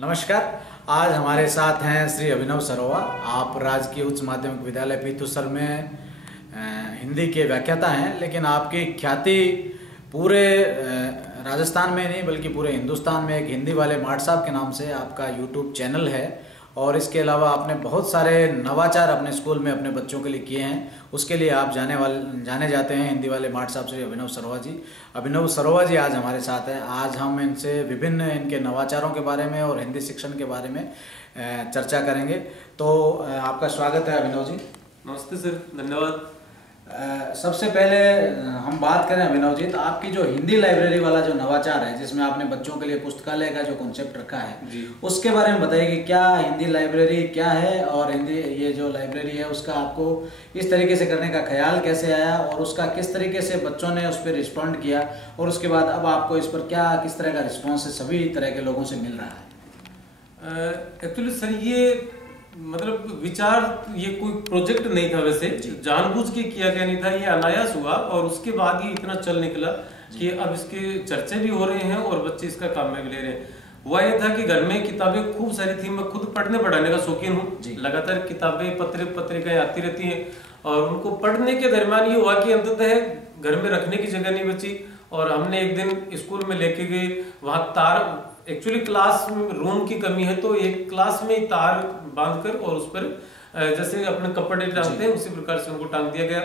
नमस्कार। आज हमारे साथ हैं श्री अभिनव सरोवा। आप राजकीय उच्च माध्यमिक विद्यालय पीथुसर में हिंदी के व्याख्याता हैं, लेकिन आपकी ख्याति पूरे राजस्थान में नहीं बल्कि पूरे हिंदुस्तान में एक हिंदी वाले मार्ट साहब के नाम से आपका यूट्यूब चैनल है। और इसके अलावा आपने बहुत सारे नवाचार अपने स्कूल में अपने बच्चों के लिए किए हैं। उसके लिए आप जाने जाते हैं हिंदी वाले मार्ट साहब श्री अभिनव सरोवा जी। अभिनव सरोवा जी आज हमारे साथ हैं। आज हम इनसे विभिन्न इनके नवाचारों के बारे में और हिंदी शिक्षण के बारे में चर्चा करेंगे। तो आपका स्वागत है अभिनव जी। नमस्ते सर, धन्यवाद। सबसे पहले हम बात करें अभिनव जी, तो आपकी जो हिंदी लाइब्रेरी वाला जो नवाचार है, जिसमें आपने बच्चों के लिए पुस्तकालय का जो कॉन्सेप्ट रखा है जी, उसके बारे में बताइए कि क्या हिंदी लाइब्रेरी क्या है और हिंदी ये जो लाइब्रेरी है उसका आपको इस तरीके से करने का ख्याल कैसे आया और उसका किस तरीके से बच्चों ने उस पर रिस्पॉन्ड किया और उसके बाद अब आपको इस पर क्या किस तरह का रिस्पॉन्स सभी तरह के लोगों से मिल रहा है। एक्चुअली सर ये मतलब विचार ये कोई प्रोजेक्ट नहीं था, वैसे जानबूझ के किया गया नहीं था, ये अनायास हुआ और उसके बाद ये इतना चल निकला कि अब इसके चर्चे भी हो रहे हैं और बच्चे इसका काम में भी ले रहे हैं। हुआ ये था कि घर में किताबें खूब सारी थी, मैं खुद पढ़ने पढ़ाने का शौकीन हूँ, लगातार किताबें पत्रिकाएं आती रहती हैं और उनको पढ़ने के दरमियान ये हुआ कि अंततः घर में रखने की जगह नहीं बची और हमने एक दिन स्कूल में लेके गए। वहां तार, एक्चुअली क्लास रूम की कमी है तो एक क्लास में तार बांधकर और उस पर जैसे अपने कपड़े टांगते हैं उसी प्रकार से उनको टांग दिया गया।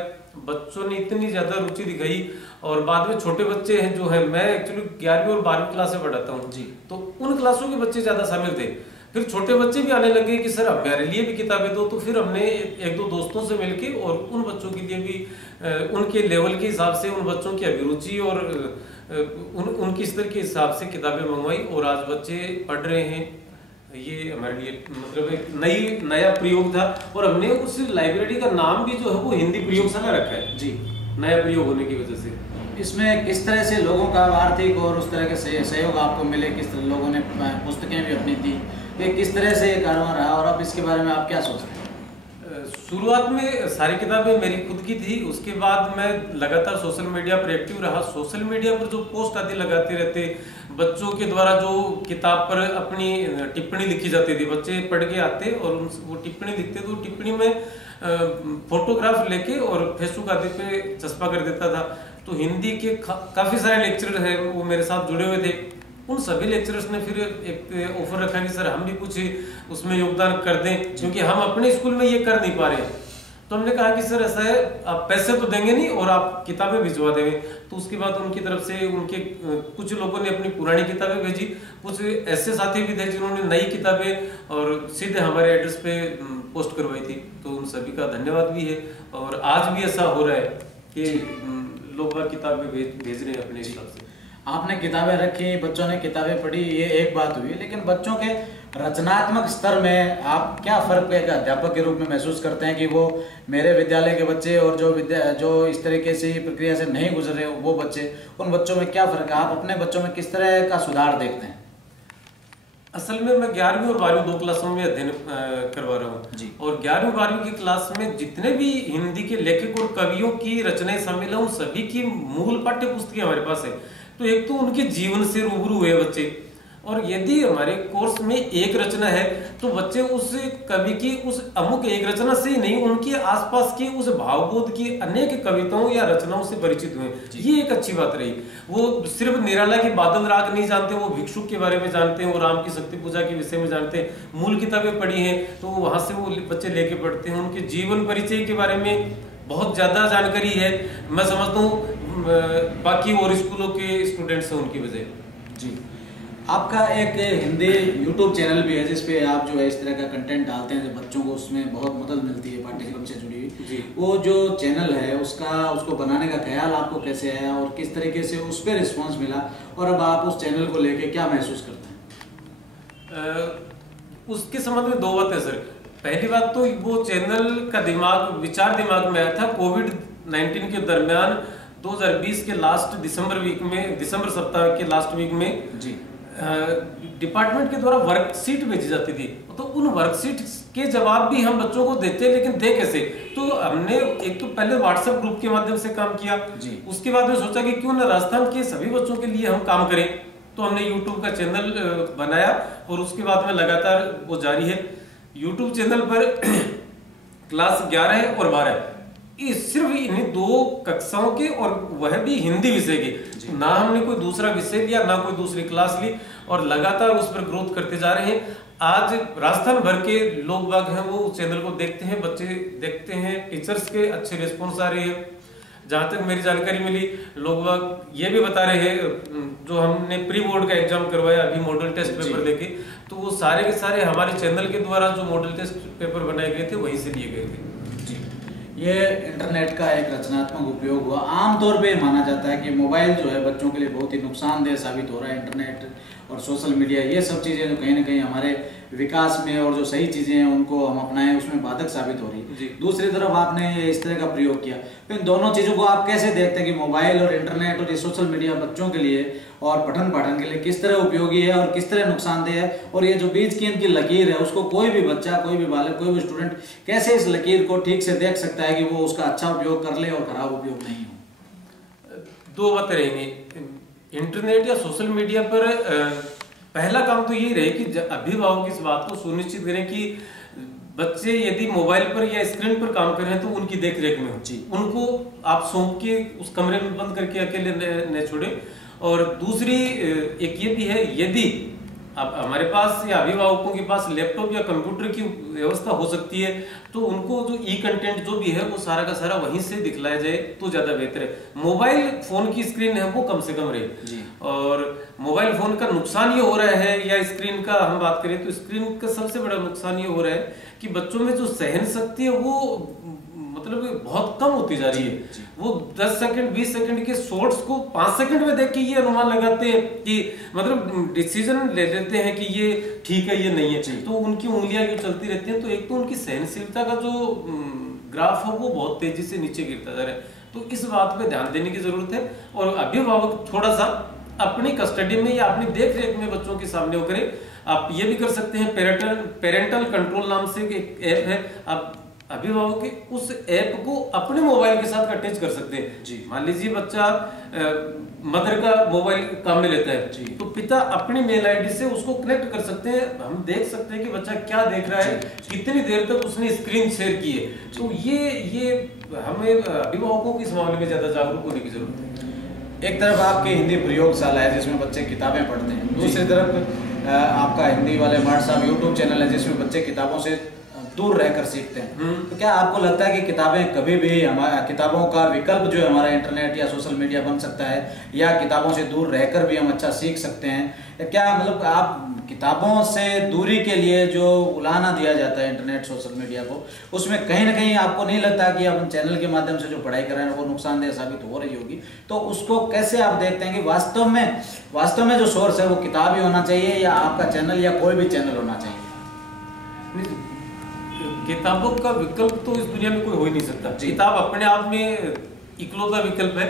बच्चों ने इतनी ज्यादा रुचि दिखाई और बाद में छोटे बच्चे हैं जो है, मैं एक्चुअली 11वीं और 12वीं क्लास में पढ़ाता हूँ जी, तो उन क्लासों के बच्चे ज्यादा शामिल थे। फिर छोटे बच्चे भी आने लगे कि सर अब मेरे लिए भी किताबें दो, तो फिर हमने एक दो दोस्तों से मिलके और उन बच्चों के लिए भी उनके लेवल के हिसाब से उन बच्चों की अभिरुचि और उनकी स्तर के हिसाब से किताबें मंगवाई और आज बच्चे पढ़ रहे हैं। ये हमारे लिए मतलब एक नया प्रयोग था और हमने उस लाइब्रेरी का नाम भी जो है वो हिंदी प्रयोगशाला रखा है जी, नया प्रयोग होने की वजह से। इसमें किस तरह से लोगों का आर्थिक और उस तरह के सहयोग आपको मिले, किस तरह लोगों ने पुस्तकें भी अपनी दी, ये किस तरह से कारोबार रहा और अब इसके बारे में आप क्या सोचते हैं? शुरुआत में सारी किताबें मेरी खुद की थी, उसके बाद मैं लगातार सोशल मीडिया पर एक्टिव रहा। सोशल मीडिया पर जो पोस्ट आदि लगाते रहते, बच्चों के द्वारा जो किताब पर अपनी टिप्पणी लिखी जाती थी, बच्चे पढ़ के आते और वो टिप्पणी लिखते तो टिप्पणी में फोटोग्राफ लेके और फेसबुक आदि पे चस्पा कर देता था। तो हिंदी के काफी सारे लेक्चरर हैं वो मेरे साथ जुड़े हुए थे। उन सभी लेक्चरर्स ने फिर एक ऑफर रखा कि सर हम भी कुछ उसमें योगदान कर दें, क्योंकि हम अपने स्कूल में ये कर नहीं पा रहे हैं। तो हमने कहा कि सर ऐसा है, आप पैसे तो देंगे नहीं और आप किताबें भिजवा देंगे। तो उसके बाद उनकी तरफ से उनके कुछ लोगों ने अपनी पुरानी किताबें भेजी, कुछ ऐसे साथी भी थे जिन्होंने नई किताबें और सीधे हमारे एड्रेस पे पोस्ट करवाई थी। तो उन सभी का धन्यवाद भी है और आज भी ऐसा हो रहा है कि लोग किताबें भेज रहे हैं अपने हिसाब से। आपने किताबें रखी, बच्चों ने किताबें पढ़ी, ये एक बात हुई, लेकिन बच्चों के रचनात्मक स्तर में आप क्या फर्क एक अध्यापक के रूप में महसूस करते हैं कि वो मेरे विद्यालय के बच्चे और जो इस तरीके से प्रक्रिया से नहीं गुजर रहे वो बच्चे, उन बच्चों में क्या फर्क है? आप अपने बच्चों में किस तरह का सुधार देखते हैं? असल में मैं 11वीं और 12वीं दो क्लासों में अध्ययन करवा रहा हूँ जी, और 11वीं 12वीं की क्लास में जितने भी हिंदी के लेखक और कवियों की रचनाएं शामिल है उन सभी की मूल पाठ्य पुस्तकें हमारे पास है। तो एक तो उनके जीवन से रूबरू हुए बच्चे, और यदि हमारे कोर्स में एक रचना है तो बच्चे उस कवि की उस अमुक एक रचना से ही नहीं, उनके आसपास की उस भावबोध की अनेक कविताओं या रचनाओं से परिचित हुए। ये एक अच्छी बात रही। वो सिर्फ निराला की बादल राग नहीं जानते, वो भिक्षुक के बारे में जानते हैं, वो राम की शक्ति पूजा के विषय में जानते हैं, मूल किताबें पढ़ी हैं तो वहां से वो बच्चे लेके पढ़ते हैं। उनके जीवन परिचय के बारे में बहुत ज्यादा जानकारी है, मैं समझता हूँ बाकी और स्कूलों के स्टूडेंट्स हैं उनकी वजह जी। आपका एक हिंदी यूट्यूब चैनल भी है जिसपे आप जो है इस तरह का कंटेंट डालते हैं, बच्चों को उसमें बहुत मदद मिलती है पाठ्यक्रम से जुड़ी हुई। वो जो चैनल है उसको बनाने का ख्याल आपको कैसे आया और किस तरीके से उस पर रिस्पॉन्स मिला और अब आप उस चैनल को लेके क्या महसूस करते हैं? उसके संबंध में दो बातें सर। पहली बात तो वो चैनल का विचार दिमाग में आया था कोविड-19 के दरमियान 2020 के लास्ट दिसंबर सप्ताह के लास्ट वीक में जी डिपार्टमेंट के द्वारा वर्कशीट भेजी जाती थी। तो उन वर्कशीट के जवाब भी हम बच्चों को देते, लेकिन दे कैसे? तो हमने एक तो पहले व्हाट्सएप ग्रुप के माध्यम से काम किया जी। उसके बाद में सोचा कि क्यों ना राजस्थान के सभी बच्चों के लिए हम काम करें। तो हमने यूट्यूब का चैनल बनाया और उसके बाद में लगातार वो जारी है। यूट्यूब चैनल पर क्लास 11 और 12 ये सिर्फ इन्हीं 2 कक्षाओं के, और वह भी हिंदी विषय के, ना हमने कोई दूसरा विषय लिया ना कोई दूसरी क्लास ली, और लगातार उस पर ग्रोथ करते जा रहे हैं। आज राजस्थान भर के लोग बाग हैं वो उस चैनल को देखते हैं, बच्चे देखते हैं, टीचर्स के अच्छे रिस्पॉन्स आ रहे हैं। जहां तक मेरी जानकारी मिली, लोग बाग ये भी बता रहे हैं जो हमने प्री बोर्ड का एग्जाम करवाया अभी मॉडल टेस्ट पेपर देके, तो वो सारे के सारे हमारे चैनल के द्वारा जो मॉडल टेस्ट पेपर बनाए गए थे वहीं से लिए गए थे। ये इंटरनेट का एक रचनात्मक उपयोग हुआ। आमतौर पे माना जाता है कि मोबाइल जो है बच्चों के लिए बहुत ही नुकसानदेह साबित हो रहा है। इंटरनेट और सोशल मीडिया ये सब चीज़ें जो कहीं ना कहीं हमारे विकास में और जो सही चीज़ें हैं उनको हम अपनाएं उसमें बाधक साबित हो रही है। दूसरी तरफ आपने इस तरह का प्रयोग किया, तो इन दोनों चीज़ों को आप कैसे देखते हैं कि मोबाइल और इंटरनेट और ये सोशल मीडिया बच्चों के लिए और पठन पाठन के लिए किस तरह उपयोगी है और किस तरह नुकसानदेह है, और ये जो बीच की इनकी लकीर है उसको कोई भी बच्चा, कोई भी बालक, कोई भी स्टूडेंट कैसे इस लकीर को ठीक से देख सकता है कि वो उसका अच्छा उपयोग कर ले और खराब उपयोग नहीं हो? 2 बातें रहेंगी। इंटरनेट या सोशल मीडिया पर पहला काम तो यही रहे कि अभिभावक इस बात को सुनिश्चित करें कि बच्चे यदि मोबाइल पर या स्क्रीन पर काम कर रहे हैं तो उनकी देख रेख में हो, उनको आप सौंप के उस कमरे में बंद करके अकेले न छोड़े। और दूसरी एक ये भी है, यदि अब हमारे पास या अभिभावकों के पास लैपटॉप या कंप्यूटर की व्यवस्था हो सकती है तो उनको जो ई कंटेंट जो भी है वो सारा का सारा वहीं से दिखलाया जाए तो ज्यादा बेहतर है। मोबाइल फोन की स्क्रीन है वो कम से कम रहे, और मोबाइल फोन का नुकसान ये हो रहा है, या स्क्रीन का हम बात करें तो स्क्रीन का सबसे बड़ा नुकसान ये हो रहा है कि बच्चों में जो सहन शक्ति है वो मतलब बहुत कम होती जा रही है। वो 10 सेकंड 20 सेकंड के शॉर्ट्स को 5 सेकंड में देख के ये अनुमान लगाते हैं कि मतलब डिसीजन ले लेते हैं कि ये ठीक है ये नहीं है, तो उनकी उंगलियां जो चलती रहती हैं, तो एक तो उनकी सहनशीलता का जो ग्राफ है वो बहुत तेजी से नीचे गिरता जा रहा है। तो इस बात पे ध्यान देने की जरूरत है, और अभिभावक थोड़ा सा अपनी कस्टडी में या अपनी देख रेख में बच्चों के सामने वो करें। आप ये भी कर सकते हैं, पेरेंटल कंट्रोल नाम से एक ऐप है, आप अभिभावक के उस ऐप को अपने मोबाइल के साथ अटैच कर सकते हैं। मान लीजिए बच्चा मदर का मोबाइल काम में लेता है तो पिता अपनी मेल आईडी से उसको कनेक्ट कर सकते हैं। हम देख सकते हैं कि बच्चा क्या देख रहा है, कितनी देर तक उसने स्क्रीन शेयर की है। तो ये हमें अभिभावकों की इस मामले में ज्यादा जागरूक होने की जरूरत है। एक तरफ आपकी हिंदी प्रयोगशाला है जिसमें बच्चे किताबें पढ़ते हैं, दूसरी तरफ आपका हिंदी वाले मार्ट साहब यूट्यूब चैनल है जिसमें बच्चे किताबों से दूर रहकर सीखते हैं। तो क्या आपको लगता है कि किताबें कभी भी किताबों का विकल्प जो है हमारा इंटरनेट या सोशल मीडिया बन सकता है, या किताबों से दूर रहकर भी हम अच्छा सीख सकते हैं? क्या मतलब आप किताबों से दूरी के लिए जो उलाहना दिया जाता है इंटरनेट सोशल मीडिया को, उसमें कहीं ना कहीं आपको नहीं लगता कि अपन चैनल के माध्यम से जो पढ़ाई कर रहे हैं वो नुकसानदेह साबित हो रही होगी? तो उसको कैसे आप देखते हैं कि वास्तव में जो सोर्स है वो किताब ही होना चाहिए या आपका चैनल या कोई भी चैनल होना चाहिए? किताबों का विकल्प तो इस दुनिया में कोई हो ही नहीं सकता। किताब अपने आप में इकलौता विकल्प है।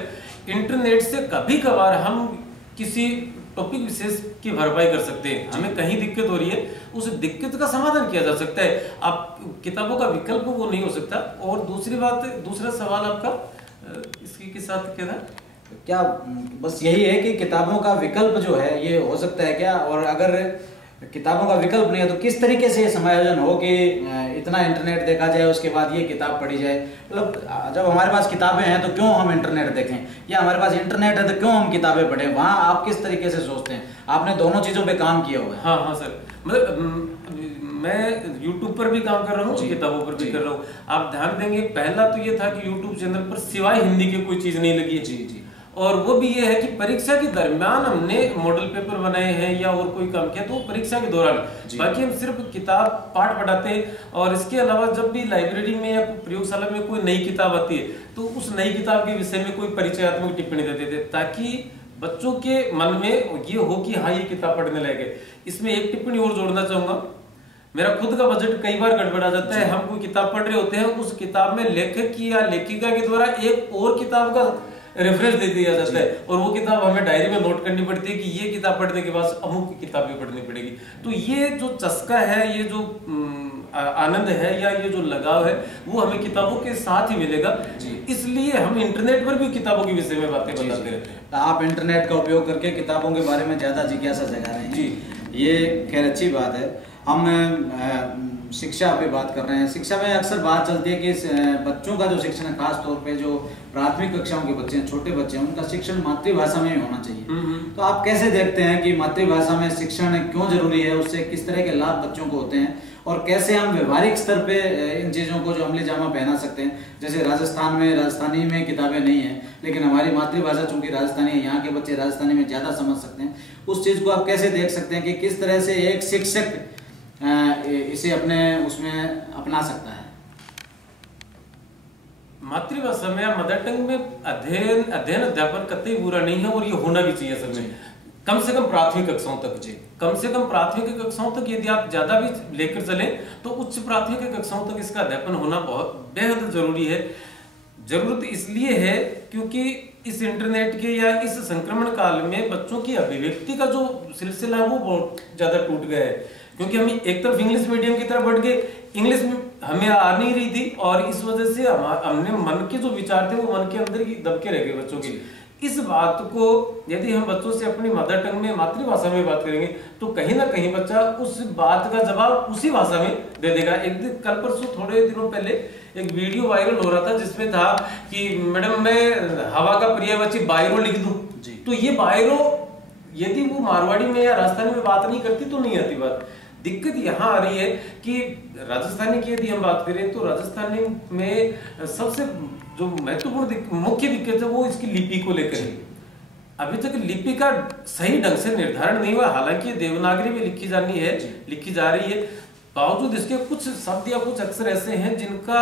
इंटरनेट से कभी कभार हम किसी टॉपिक विशेष की भरपाई कर सकते हैं, हमें कहीं दिक्कत हो रही है उस दिक्कत का समाधान किया जा सकता है। आप किताबों का विकल्प वो नहीं हो सकता। और दूसरा सवाल आपका इसके के साथ क्या था? क्या बस यही है कि किताबों का विकल्प जो है ये हो सकता है क्या, और अगर किताबों का विकल्प नहीं है तो किस तरीके से समायोजन हो कि इतना इंटरनेट देखा जाए उसके बाद ये किताब पढ़ी जाए? मतलब जब हमारे पास किताबें हैं तो क्यों हम इंटरनेट देखें, या हमारे पास इंटरनेट है तो क्यों हम किताबें पढ़ें? वहाँ आप किस तरीके से सोचते हैं? आपने दोनों चीजों पे काम किया हुआ है। हाँ सर, मतलब मैं YouTube पर भी काम कर रहा हूँ, किताबों पर भी कर रहा हूँ। आप ध्यान देंगे पहला तो ये था कि YouTube चैनल पर सिवाय हिंदी की कोई चीज नहीं लगी है। और वो भी ये है कि परीक्षा के दरमियान हमने मॉडल पेपर बनाए हैं या और कोई काम किया तो परीक्षा के दौरान, बाकी हम सिर्फ किताब पाठ पढ़ाते हैं। और इसके अलावा जब भी लाइब्रेरी में या प्रयोगशाला में कोई नई किताब आती है तो उस नई किताब के विषय में कोई परिचयात्मक टिप्पणी देते थे ताकि बच्चों के मन में ये हो कि हाँ ये किताब पढ़ने लायक है। इसमें एक टिप्पणी और जोड़ना चाहूंगा, मेरा खुद का बजट कई बार गड़बड़ा जाता है। हम कोई किताब पढ़ रहे होते हैं, उस किताब में लेखक की या लेखिका के द्वारा एक और किताब का रेफरेंस दे दिया जाता है और वो किताब हमें डायरी में नोट करनी पड़ती है कि ये किताब पढ़ने के बाद अमुक किताब भी पढ़नी पड़ेगी। तो ये जो चस्का है, ये जो आनंद है या ये जो लगाव है, वो हमें किताबों के साथ ही मिलेगा। इसलिए हम इंटरनेट पर भी किताबों के विषय में बातें बताते रहते हैं। आप इंटरनेट का उपयोग करके किताबों के बारे में ज्यादा जिज्ञासा जगा रहे हैं जी, ये खैर अच्छी बात है। हम शिक्षा पे बात कर रहे हैं। शिक्षा में अक्सर बात चलती है कि बच्चों का जो शिक्षण है, खास तौर पे जो प्राथमिक कक्षाओं के बच्चे हैं, छोटे बच्चे हैं, उनका शिक्षण मातृभाषा में ही होना चाहिए। तो आप कैसे देखते हैं कि मातृभाषा में शिक्षण क्यों जरूरी है, उससे किस तरह के लाभ बच्चों को होते हैं, और कैसे हम व्यवहारिक स्तर पे इन चीज़ों को जो अमली जामा पहना सकते हैं। जैसे राजस्थान में राजस्थानी में किताबें नहीं है, लेकिन हमारी मातृभाषा चूंकि राजस्थानी है, यहाँ के बच्चे राजस्थानी में ज़्यादा समझ सकते हैं। उस चीज़ को आप कैसे देख सकते हैं कि किस तरह से एक शिक्षक इसे अपने उसमें अपना सकता है? मातृभाषा में या मदर टंग में अध्ययन अध्यापन कतई बुरा नहीं है और ये होना भी चाहिए सब में, कम से कम प्राथमिक कक्षाओं तक। जी, कम से कम प्राथमिक कक्षाओं तक यदि आप ज्यादा भी लेकर चले तो उच्च प्राथमिक कक्षाओं तक इसका अध्यापन होना बहुत बेहद जरूरी है। जरूरत इसलिए है क्योंकि इस इंटरनेट के या इस संक्रमण काल में बच्चों की अभिव्यक्ति का जो सिलसिला है वो बहुत ज्यादा टूट गया है, क्योंकि हम एक तरफ इंग्लिश मीडियम की तरफ बढ़ गए, इंग्लिश में हमें आ नहीं रही थी और इस वजह से हमने मन के जो विचार थे वो मन के अंदर ही दबके रह गए बच्चों के। इस बात को यदि हम बच्चों से अपनी मदर टंग में मातृभाषा में बात करेंगे तो कहीं ना कहीं बच्चा उस बात का जवाब उसी भाषा में दे देगा। एक दिन कल परसों थोड़े दिनों पहले एक वीडियो वायरल हो रहा था जिसमें था कि मैडम मैं हवा का पर्यायवाची बायरो लिख दूं, तो ये बायरो यदि वो मारवाड़ी में या राजस्थानी में बात नहीं करती तो नहीं आती बात। दिक्कत यहाँ आ रही है कि राजस्थानी की यदि हम बात करें तो राजस्थानी में सबसे जो महत्वपूर्ण मुख्य दिक्कत है वो इसकी लिपि को लेकर है। अभी तक लिपि का सही ढंग से निर्धारण नहीं हुआ, हालांकि देवनागरी में लिखी जा रही है, बावजूद इसके कुछ शब्द या कुछ अक्षर ऐसे हैं जिनका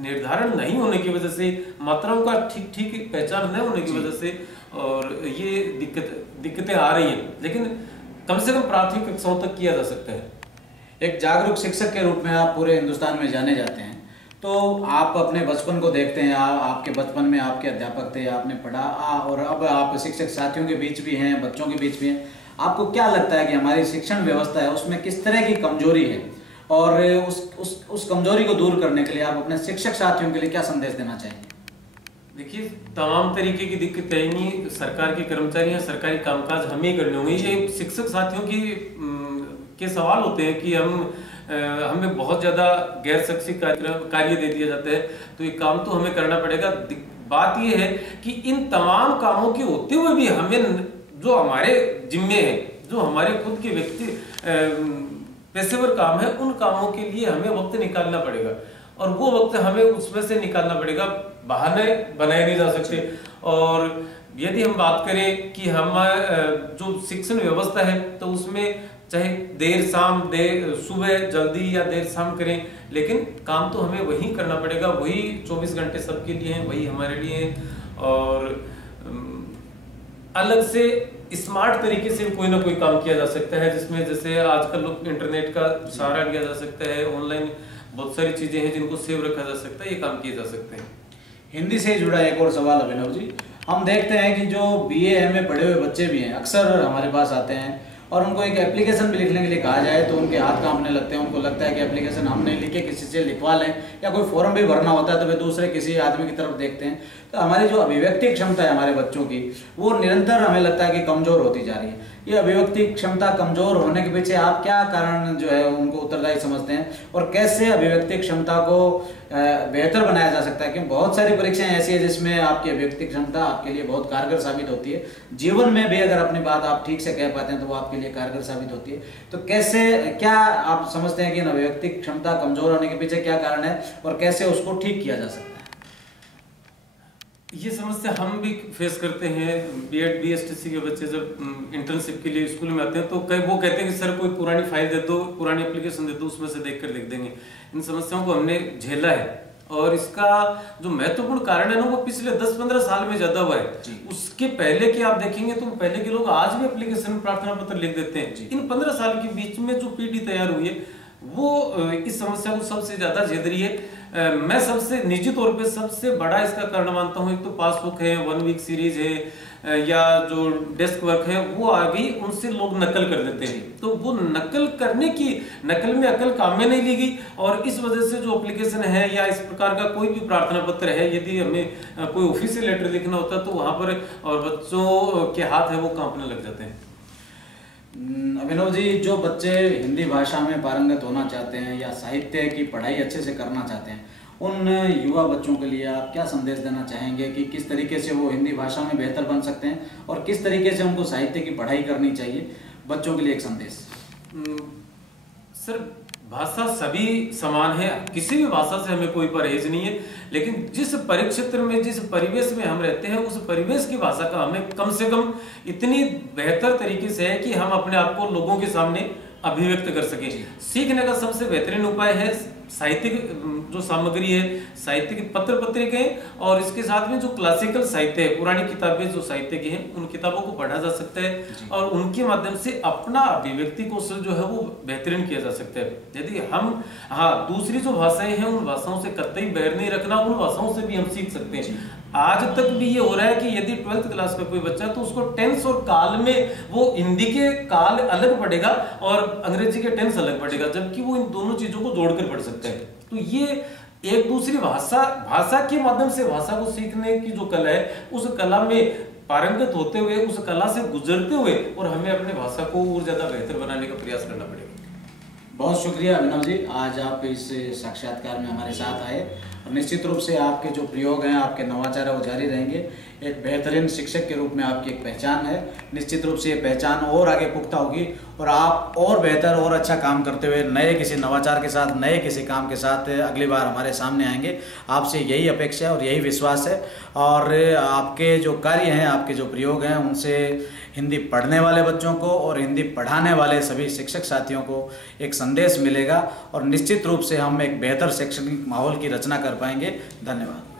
निर्धारण नहीं होने की वजह से, मात्राओं का ठीक पहचान न होने की वजह से और ये दिक्कतें आ रही हैं। लेकिन कम से कम प्राथमिक कक्षाओं तक किया जा सकता है। एक जागरूक शिक्षक के रूप में आप पूरे हिंदुस्तान में जाने जाते हैं, तो आप अपने बचपन को देखते हैं, आपके बचपन में आपके अध्यापक थे, आपने पढ़ा और अब आप शिक्षक साथियों के बीच भी हैं, बच्चों के बीच भी हैं। आपको क्या लगता है कि हमारी शिक्षण व्यवस्था है उसमें किस तरह की कमजोरी है, और उस कमजोरी को दूर करने के लिए आप अपने शिक्षक साथियों के लिए क्या संदेश देना चाहेंगे? देखिए, तमाम तरीके की दिक्कतें आएंगी, सरकार के कर्मचारी हैं, सरकारी कामकाज हमें ही करने होंगे। ये शिक्षक साथियों के सवाल होते हैं कि हमें बहुत ज्यादा गैर शैक्षिक कार्य दे दिया जाता है, तो ये काम तो हमें करना पड़ेगा। बात ये है कि इन तमाम कामों के होते हुए भी हमें जो हमारे जिम्मे है, जो हमारे खुद के व्यक्ति पेशेवर काम है, उन कामों के लिए हमें वक्त निकालना पड़ेगा और वो वक्त हमें उसमें से निकालना पड़ेगा। बहाने बनाए नहीं जा सकते। और यदि हम बात करें कि हम जो शिक्षण व्यवस्था है तो उसमें चाहे सुबह जल्दी या देर शाम करें, लेकिन काम तो हमें वही करना पड़ेगा। वही 24 घंटे सबके लिए हैं, वही हमारे लिए हैं। और अलग से स्मार्ट तरीके से कोई ना कोई काम किया जा सकता है, जिसमें जैसे आजकल लोग इंटरनेट का सहारा लिया जा सकता है, ऑनलाइन बहुत सारी चीजें हैं जिनको सेव रखा जा सकता है, ये काम किए जा सकते हैं। हिंदी से जुड़ा एक और सवाल अभिनव जी, हम देखते हैं कि जो BA MA पढ़े हुए बच्चे भी हैं अक्सर हमारे पास आते हैं और उनको एक एप्लीकेशन भी लिखने के लिए कहा जाए तो उनके हाथ कांपने लगते हैं। उनको लगता है कि एप्लीकेशन हम नहीं लिखे, किसी से लिखवा लें, या कोई फॉर्म भी भरना होता है तो वे दूसरे किसी आदमी की तरफ देखते हैं। तो हमारी जो अभिव्यक्ति क्षमता है हमारे बच्चों की, वो निरंतर हमें लगता है कि कमजोर होती जा रही है। ये अभिव्यक्ति क्षमता कमजोर होने के पीछे आप क्या कारण जो है उनको उत्तरदायी समझते हैं, और कैसे अभिव्यक्ति क्षमता को बेहतर बनाया जा सकता है? क्योंकि बहुत सारी परीक्षाएं ऐसी है जिसमें आपकी अभिव्यक्ति क्षमता आपके लिए बहुत कारगर साबित होती है। जीवन में भी अगर अपनी बात आप ठीक से कह पाते हैं तो वो आपके लिए कारगर साबित होती है। तो कैसे, क्या आप समझते हैं कि अभिव्यक्ति क्षमता कमजोर होने के पीछे क्या कारण है और कैसे उसको ठीक किया जा सकता है? ये समस्या हम भी फेस करते हैं। B.Ed BSTC के बच्चे जब इंटर्नशिप के लिए स्कूल में आते हैं तो वो कहते हैं कि सर कोई पुरानी फाइल दे दो, पुरानी एप्लीकेशन दे दो, उसमें से देखकर लिख देंगे। इन समस्याओं को हमने झेला है और इसका जो महत्वपूर्ण कारण है ना वो पिछले 10-15 साल में ज्यादा हुआ है। उसके पहले के आप देखेंगे तो पहले के लोग आज भी एप्लीकेशन में प्रार्थना पत्र लिख देते हैं। इन 15 साल के बीच में जो पीढ़ी तैयार हुई है वो इस समस्या को सबसे ज्यादा झेल रही है। मैं सबसे निजी तौर पे सबसे बड़ा इसका कारण मानता हूँ, एक तो पासबुक है, 1 वीक सीरीज है, या जो डेस्क वर्क है वो आ गई, उनसे लोग नकल कर देते हैं। तो वो नकल में अकल काम में नहीं ली गई, और इस वजह से जो एप्लीकेशन है या इस प्रकार का कोई भी प्रार्थना पत्र है, यदि हमें कोई ऑफिशियल लेटर लिखना होता है तो वहां पर और बच्चों के हाथ है वो कांपने लग जाते हैं। अभिनव जी, जो बच्चे हिंदी भाषा में पारंगत होना चाहते हैं या साहित्य की पढ़ाई अच्छे से करना चाहते हैं, उन युवा बच्चों के लिए आप क्या संदेश देना चाहेंगे कि किस तरीके से वो हिंदी भाषा में बेहतर बन सकते हैं और किस तरीके से उनको साहित्य की पढ़ाई करनी चाहिए? बच्चों के लिए एक संदेश। सर, भाषा सभी समान है, किसी भी भाषा से हमें कोई परहेज नहीं है, लेकिन जिस परिक्षेत्र में, जिस परिवेश में हम रहते हैं, उस परिवेश की भाषा का हमें कम से कम इतनी बेहतर तरीके से है कि हम अपने आप को लोगों के सामने अभिव्यक्त कर सके। सीखने का सबसे बेहतरीन उपाय है साहित्यिक जो सामग्री है, साहित्यिक पत्र पत्रिकाएं, और इसके साथ में जो क्लासिकल साहित्य है, पुरानी किताबें जो साहित्य की हैं, उन किताबों को पढ़ा जा सकता है और उनके माध्यम से अपना अभिव्यक्ति कौशल जो है वो बेहतरीन किया जा सकता है। यदि हम दूसरी जो भाषाएं हैं उन भाषाओं से कतई बैर नहीं रखना, उन भाषाओं से भी हम सीख सकते हैं। आज तक भी ये हो रहा है कि यदि 12th क्लास का कोई बच्चा, तो उसको टेंस और काल में वो हिंदी के काल अलग पढ़ेगा और अंग्रेजी के टेंस अलग पढ़ेगा, जबकि वो इन दोनों चीजों को जोड़कर पढ़ सकता है। तो ये एक दूसरी भाषा के माध्यम से भाषा को सीखने की जो कला है, उस कला में पारंगत होते हुए, उस कला से गुजरते हुए, और हमें अपनी भाषा को और ज्यादा बेहतर बनाने का प्रयास करना पड़ेगा। बहुत शुक्रिया अभिनव जी, आज आप इस साक्षात्कार में हमारे साथ आए, और निश्चित रूप से आपके जो प्रयोग हैं, आपके नवाचार है वो जारी रहेंगे। एक बेहतरीन शिक्षक के रूप में आपकी एक पहचान है, निश्चित रूप से ये पहचान और आगे पुख्ता होगी और आप और बेहतर और अच्छा काम करते हुए नए किसी नवाचार के साथ, नए किसी काम के साथ अगली बार हमारे सामने आएंगे। आपसे यही अपेक्षा है और यही विश्वास है, और आपके जो कार्य हैं, आपके जो प्रयोग हैं, उनसे हिंदी पढ़ने वाले बच्चों को और हिंदी पढ़ाने वाले सभी शिक्षक साथियों को एक संदेश मिलेगा, और निश्चित रूप से हम एक बेहतर शैक्षणिक माहौल की रचना कर पाएंगे। धन्यवाद।